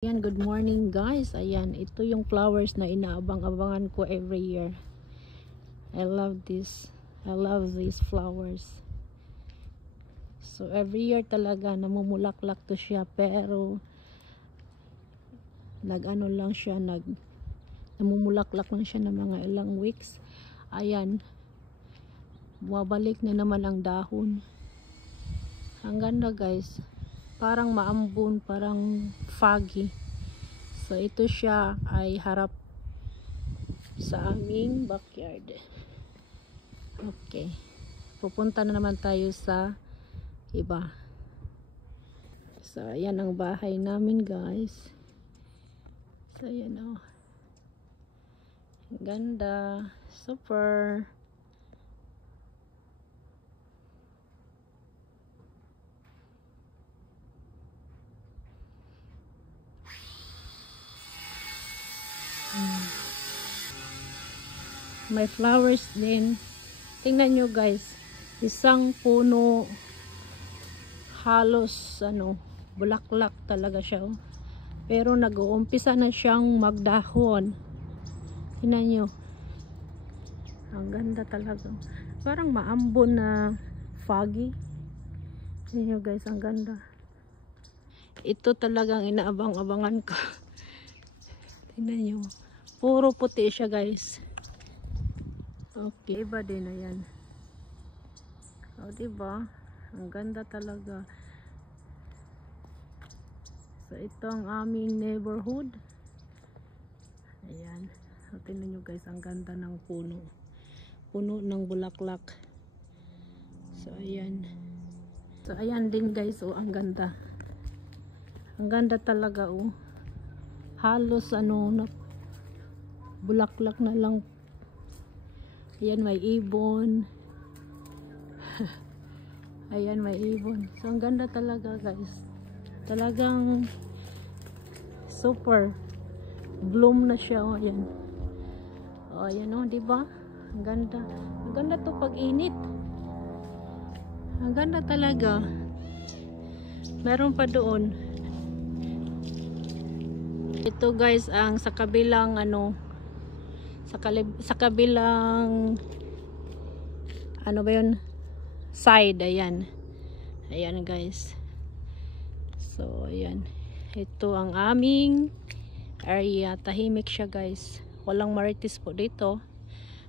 Ayan, good morning guys. Ayan, ito yung flowers na inaabang-abangan ko every year. I love this. I love these flowers. So every year talaga namumulaklak to siya, pero nag-ano lang siya, namumulaklak lang siya ng mga ilang weeks. Ayan, bumabalik na naman ang dahon. Ang ganda guys. Parang maambon, parang foggy. So ito siya ay harap sa aming backyard. Okay. Pupunta na naman tayo sa iba. So ayan ang bahay namin guys. So ayan o. Ganda. Super. May flowers din. Tingnan nyo guys, isang puno, halos bulaklak talaga siya. Pero nag-uumpisa na siyang magdahon. Tingnan nyo, ang ganda talaga. Parang maambon na foggy. Tingnan nyo guys, ang ganda. Ito talagang inaabang-abangan ko. Tingnan nyo, puro puti siya guys. Okay, iba din na yan. O, diba? Ang ganda talaga. So, ito ang aming neighborhood. Ayan. So, tingnan nyo guys, ang ganda ng puno. Puno ng bulaklak. So, ayan. So, ayan din guys, oh, ang ganda. Ang ganda talaga, oh. Halos, bulaklak na lang. Ayan, may ibon. Ayan, may ibon. So, ang ganda talaga guys. Talagang super bloom na siya. O, ayan. O, ayan o, diba? Ang ganda. Ang ganda to pag init. Ang ganda talaga. Meron pa doon. Ito guys, ang sa kabilang sa kabilang ba yun, side. Ayan guys. So ayan, ito ang aming area. Tahimik siya guys, walang marites po dito.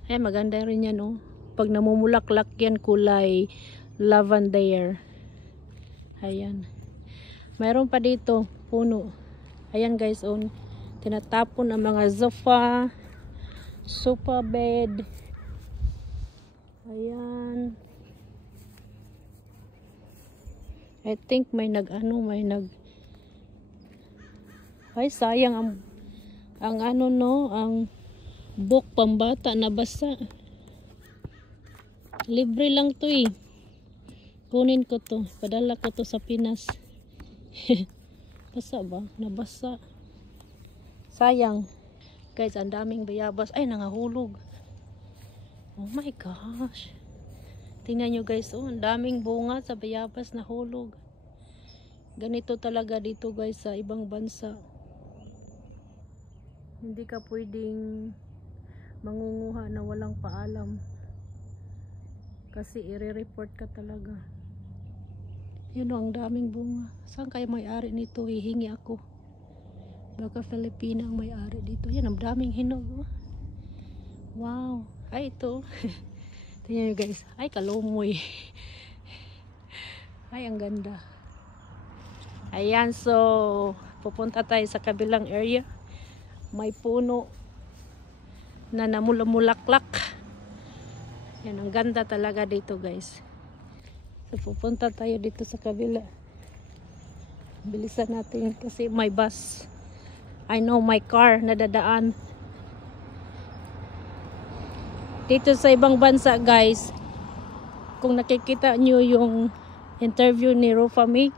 Ayan, maganda rin yan oh. Pag namumulaklak yan, kulay lavender. Ayan, mayroon pa dito puno. Ayan guys, tinatapon ang mga sofa bed. Ayan. I think may ay sayang ang book pambata na basa. Libre lang to eh. Kunin ko to, padala ko to sa Pinas. Basa ba? Nabasa. Sayang. Guys, ang daming bayabas. Ay, nangahulog. Oh my gosh. Tingnan nyo guys, oh, ang daming bunga sa bayabas na hulog. Ganito talaga dito guys sa ibang bansa. Hindi ka pwedeng mangunguha na walang paalam. Kasi i-report ka talaga. Yun oh, ang daming bunga. Saan kayo may-ari nito? Hihingi ako. Baka Filipina ang may-ari dito. Yan, ang daming hinog. Oh. Wow. Ay, ito. Tingnan nyo guys. Ay, kalumoy. Ay, ang ganda. Ayan, so pupunta tayo sa kabilang area. May puno na namumulaklak. Yan, ang ganda talaga dito guys. So pupunta tayo dito sa kabila. Bilisan natin kasi may bus. I know my car na dadaan. Dito sa ibang bansa guys, kung nakikita nyo yung interview ni Rufami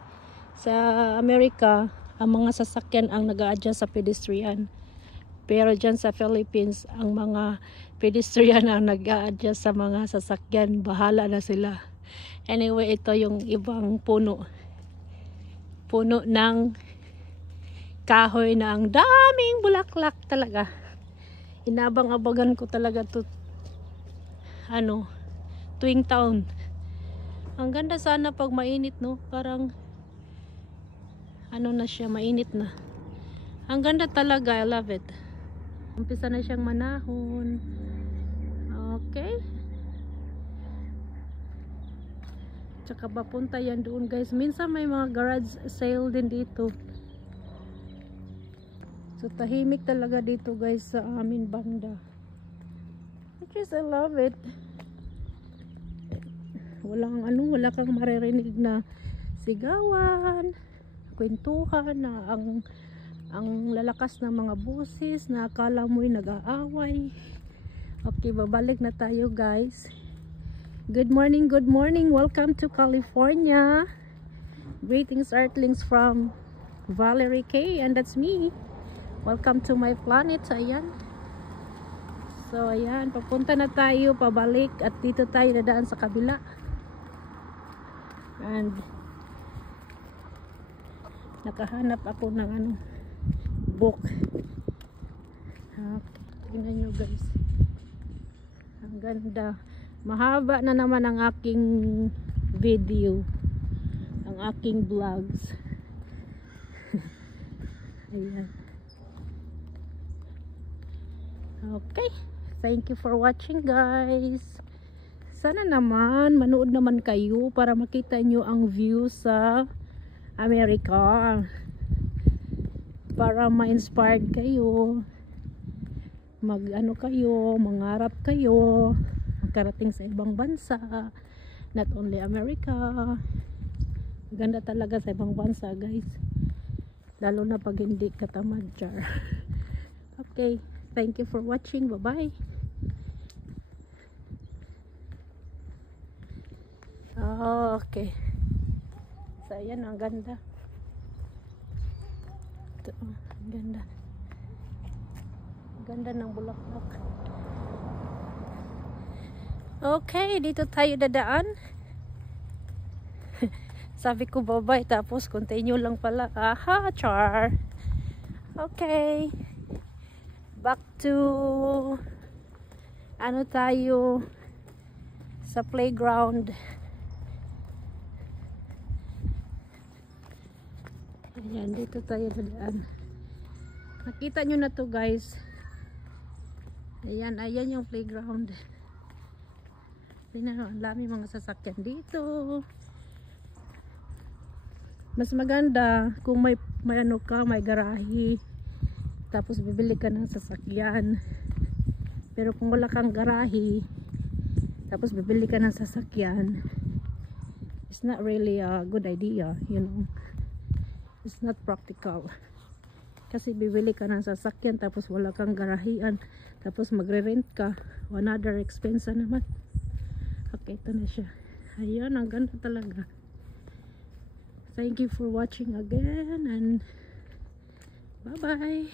sa Amerika, ang mga sasakyan ang nag-a-adjust sa pedestrian. Pero dyan sa Philippines, ang mga pedestrian ang nag-a-adjust sa mga sasakyan. Bahala na sila. Anyway, ito yung ibang puno ng kahoy na ang daming bulaklak talaga. Inabang-abagan ko talaga to tuwing taon. Ang ganda sana pag mainit, no? Parang na siya, mainit na. Ang ganda talaga, I love it. Umpisa na siyang manahon. Okay. Tsaka papunta yan doon, guys. Minsan may mga garage sale din dito. So tahimik talaga dito, guys, sa amin banda. Which is, I love it. Wala kang maririnig na sigawan, kwentuhan na ang lalakas ng mga boses na akala mo'y nag-aaway. Okay, babalik na tayo, guys. Good morning, welcome to California. Greetings, Earthlings, from Valerie K, and that's me. Welcome to my planet. Ayan. So ayan, papunta na tayo pabalik at dito tayo dadaan sa kabila. And nakahanap ako ng book. Tingnan nyo, guys. Ang ganda. Mahaba na naman ang aking video, ang aking vlogs. Ayan. Okay. Thank you for watching, guys. Sana naman manood naman kayo para makita nyo ang view sa Amerika, para ma-inspired kayo, mangarap kayo magkarating sa ibang bansa, not only America. Ganda talaga sa ibang bansa, guys, lalo na pag hindi katamad. Char. Okay, thank you for watching. Bye bye. Okay. So, ayan, ang ganda. Ito, ang ganda. Ang ganda ng bulaklak. Okay, dito tayo dadaan. Sabi ko bye-bye, tapos continue lang pala. Aha, char. Okay. Back to tayo sa playground. Ayan, dito tayo dadaan. Nakita nyo na to, guys. Ayan yung playground. Tingnan nyo, ang dami mga sasakyan dito. Mas maganda kung may may garahe, tapos bibili ka ng sasakyan. Pero kung wala kang garahe, tapos bibili ka ng sasakyan, it's not really a good idea, you know. It's not practical. Kasi bibili ka ng sasakyan tapos wala kang garahian, tapos magre-rent ka, another expense naman. Okay, ito na siya. Ayun, ang ganda talaga. Thank you for watching again, and bye bye.